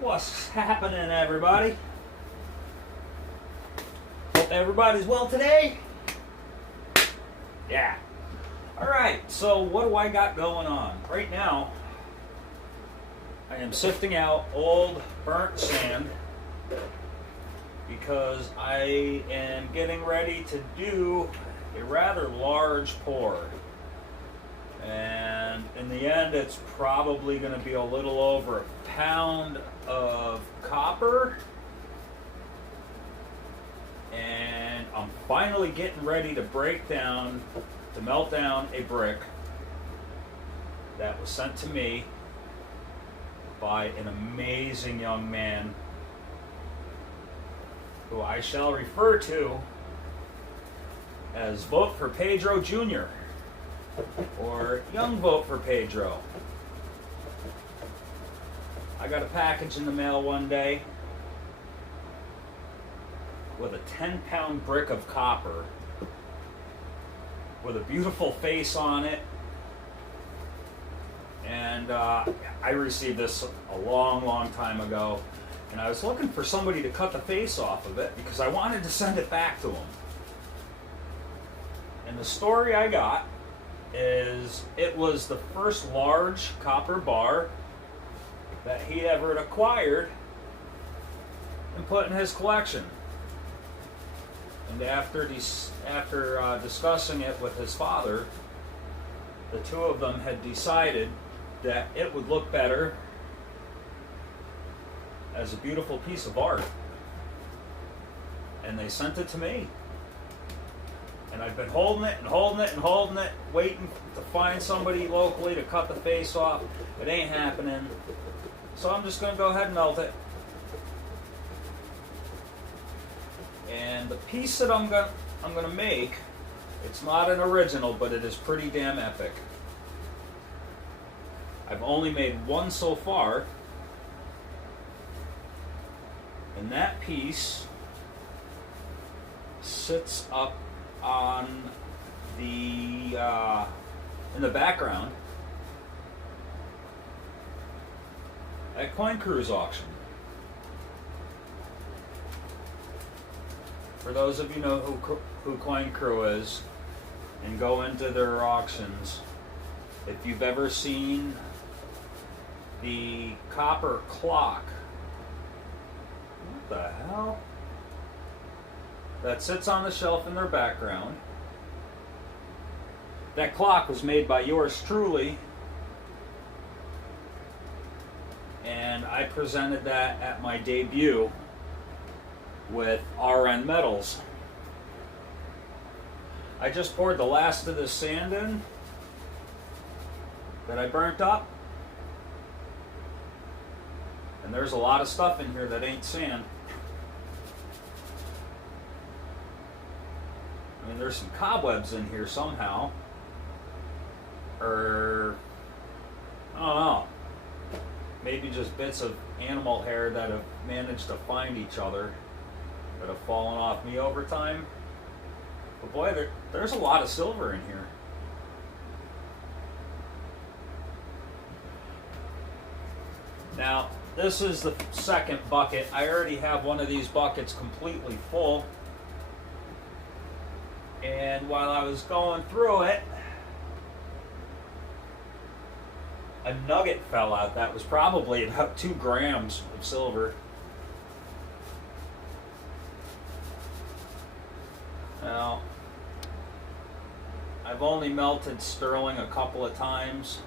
What's happening, everybody? Hope everybody's well today. Yeah. Alright, so what do I got going on? Right now, I am sifting out old burnt sand because I am getting ready to do a rather large pour. And in the end, it's probably going to be a little over a pound of copper. And I'm finally getting ready to melt down a brick that was sent to me by an amazing young man who I shall refer to as Vote for Pedro Jr. or Young Vote for Pedro. I got a package in the mail one day with a 10-pound brick of copper with a beautiful face on it. And I received this a long time ago, and I was looking for somebody to cut the face off of it because I wanted to send it back to him. And the story I got is it was the first large copper bar that he ever acquired and put in his collection. And after discussing it with his father, the two of them had decided that it would look better as a beautiful piece of art. And they sent it to me. And I've been holding it, waiting to find somebody locally to cut the face off. It ain't happening. So I'm just going to go ahead and melt it. And the piece that I'm going to make, it's not an original, but it is pretty damn epic. I've only made one so far. And that piece sits up on the in the background at Coin Crew's auction. For those of you know who Coin Crew is and go into their auctions, if you've ever seen the copper clock, what the hell? That sits on the shelf in their background. That clock was made by yours truly, and I presented that at my debut with RN Metals. I just poured the last of this sand in that I burnt up, and there's a lot of stuff in here that ain't sand. I mean, there's some cobwebs in here somehow. Or, I don't know. Maybe just bits of animal hair that have managed to find each other that have fallen off me over time. But boy, there's a lot of silver in here. Now, this is the second bucket. I already have one of these buckets completely full. And while I was going through it, a nugget fell out that was probably about 2 grams of silver. Now, I've only melted sterling a couple of times,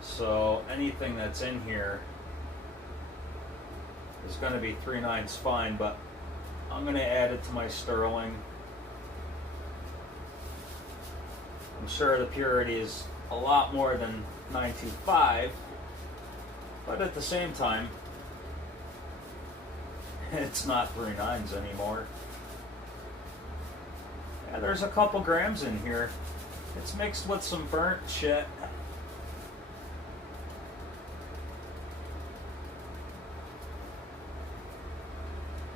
so anything that's in here is going to be 3/9 fine, but I'm going to add it to my sterling. I'm sure the purity is a lot more than 925, but at the same time, it's not 3/9 anymore. Yeah, there's a couple grams in here. It's mixed with some burnt shit.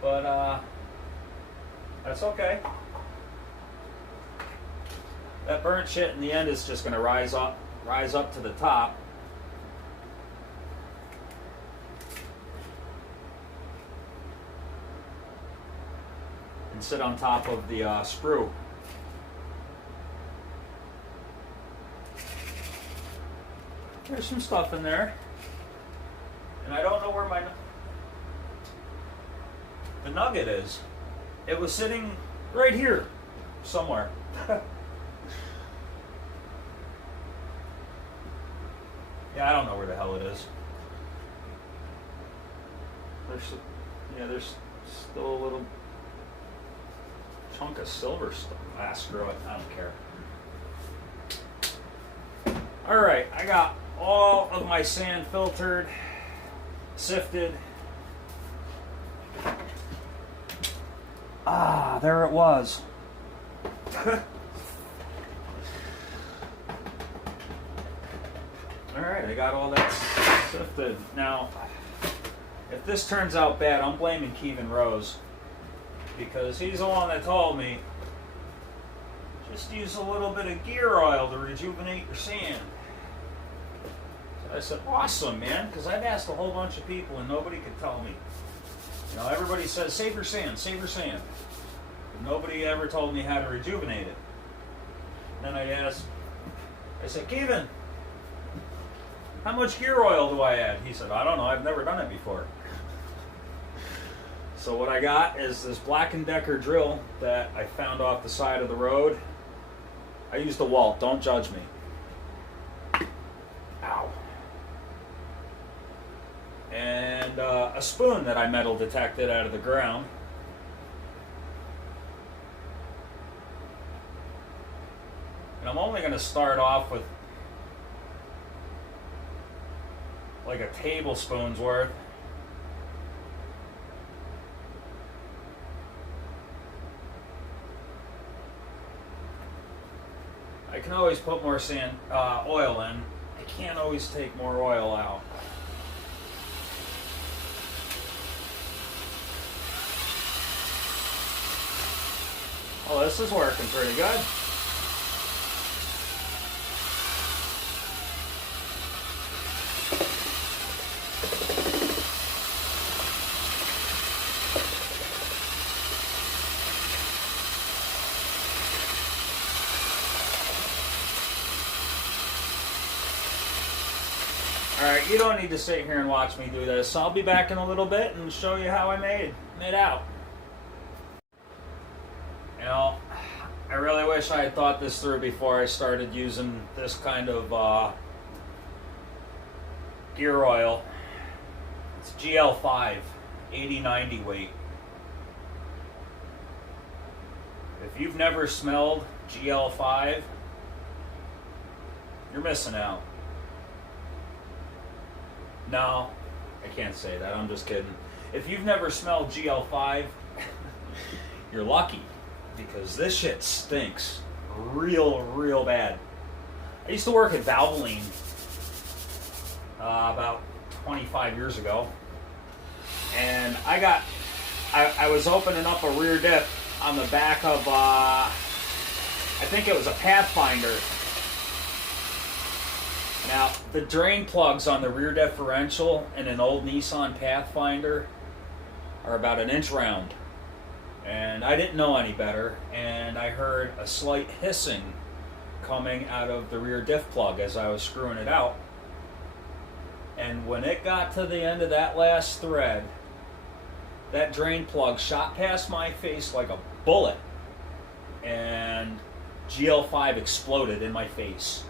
But that's okay. That burnt shit in the end is just going to rise up to the top. and sit on top of the sprue. There's some stuff in there, and I don't know where the nugget is. It was sitting right here somewhere. Yeah, I don't know where the hell it is. There's still a little chunk of silver stuff. Ah, screw it. I don't care. Alright, I got all of my sand filtered, sifted. Ah, there it was. Alright, I got all that sifted. Now, if this turns out bad, I'm blaming Kevin Rose, because he's the one that told me just use a little bit of gear oil to rejuvenate your sand. So I said, awesome, man, because I've asked a whole bunch of people and nobody could tell me. You know, everybody says, save your sand, save your sand. But nobody ever told me how to rejuvenate it. Then I said, Kevin, how much gear oil do I add? He said, I don't know, I've never done it before. So what I got is this Black & Decker drill that I found off the side of the road. I used a Walt, don't judge me. Ow. And a spoon that I metal detected out of the ground. And I'm only going to start off with like a tablespoon's worth. I can always put more oil in. I can't always take more oil out. Oh, this is working pretty good. Alright, you don't need to sit here and watch me do this. I'll be back in a little bit and show you how I made out. You know, I really wish I had thought this through before I started using this kind of gear oil. It's GL5, 80-90 weight. If you've never smelled GL5, you're missing out. No, I can't say that. I'm just kidding. If you've never smelled GL5, you're lucky, because this shit stinks real bad. I used to work at Valvoline about 25 years ago, and I was opening up a rear diff on the back of I think it was a Pathfinder. Now, the drain plugs on the rear differential in an old Nissan Pathfinder are about 1 inch round. And I didn't know any better, and I heard a slight hissing coming out of the rear diff plug as I was screwing it out. And when it got to the end of that last thread, that drain plug shot past my face like a bullet, and GL5 exploded in my face.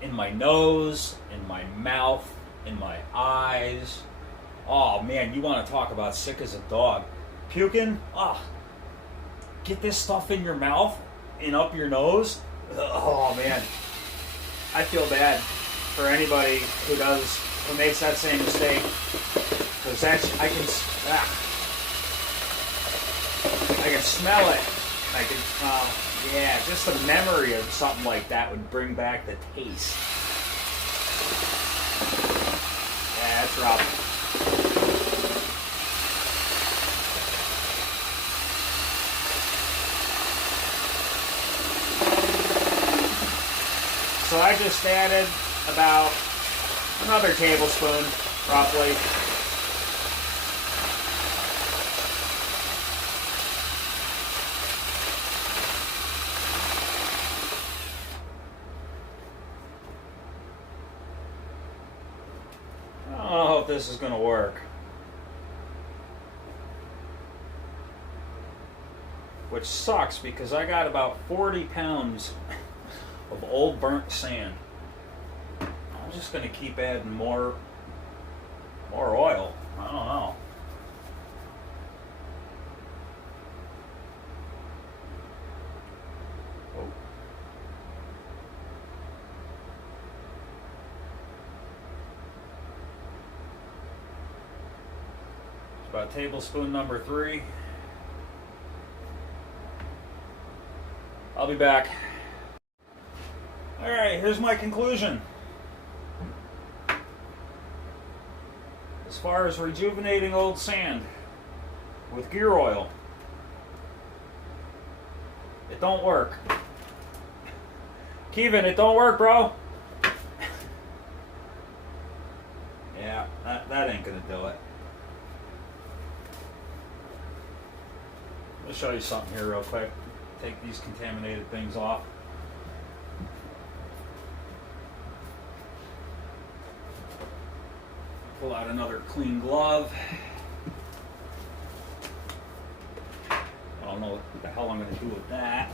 In my nose, in my mouth, in my eyes. Oh man, you want to talk about sick as a dog. Puking? Get this stuff in your mouth and up your nose? Oh man. I feel bad for anybody who makes that same mistake. Because I can smell it. Yeah, just the memory of something like that would bring back the taste. Yeah, that's rough. So I just added about another tablespoon, roughly. this is going to work. Which sucks because I got about 40 pounds of old burnt sand. I'm just going to keep adding more oil. I don't know. Oh. It's about tablespoon number 3. I'll be back. Alright, here's my conclusion. As far as rejuvenating old sand with gear oil, it don't work. Kevin, it don't work, bro. Yeah, that ain't gonna do it. I'll show you something here real quick. Take these contaminated things off. Pull out another clean glove. I don't know what the hell I'm going to do with that.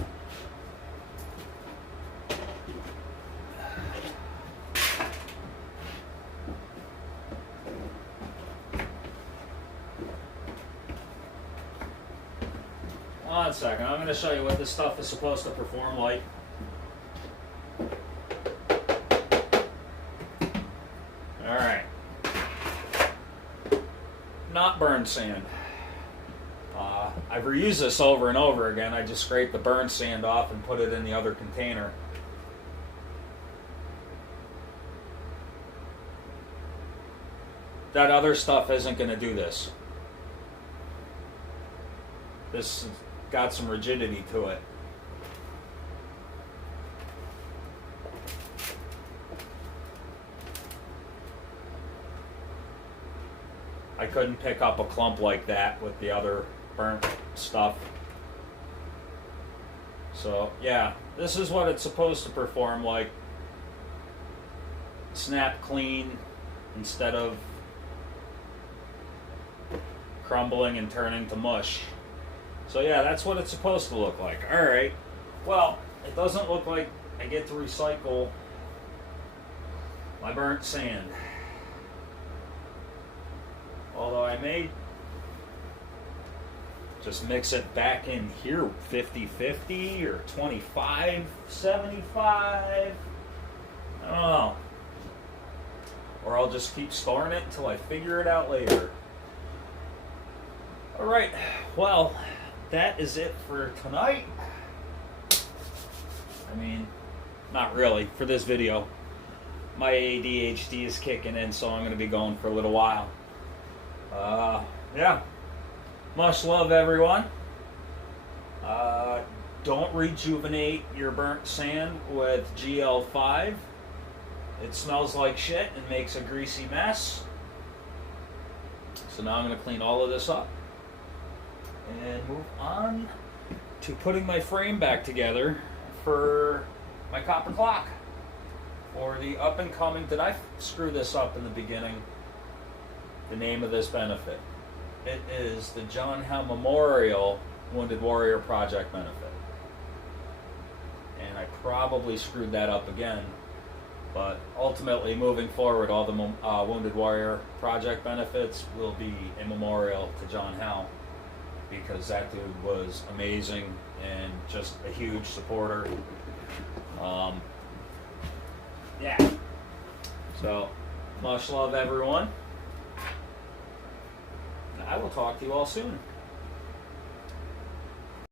One second, I'm going to show you what this stuff is supposed to perform like. Alright. Not burned sand. I've reused this over and over again. I just scraped the burned sand off and put it in the other container. That other stuff isn't going to do this. This got some rigidity to it. I couldn't pick up a clump like that with the other burnt stuff. So yeah, this is what it's supposed to perform like. Snap clean instead of crumbling and turning to mush. So yeah, that's what it's supposed to look like. Alright, well, it doesn't look like I get to recycle my burnt sand. Although I may just mix it back in here 50-50 or 25-75. I don't know. Or I'll just keep storing it until I figure it out later. Alright, well, that is it for tonight. I mean, not really, for this video. My ADHD is kicking in, so I'm going to be going for a little while. Yeah. Much love, everyone. Don't rejuvenate your burnt sand with GL5. It smells like shit and makes a greasy mess. So now I'm going to clean all of this up and move on to putting my frame back together for my copper clock. For the up and coming, did I screw this up in the beginning? The name of this benefit. It is the John Howe Memorial Wounded Warrior Project benefit. And I probably screwed that up again. But ultimately, moving forward, all the Wounded Warrior Project benefits will be a memorial to John Howe, because that dude was amazing and just a huge supporter. Yeah. So, much love, everyone. I will talk to you all soon.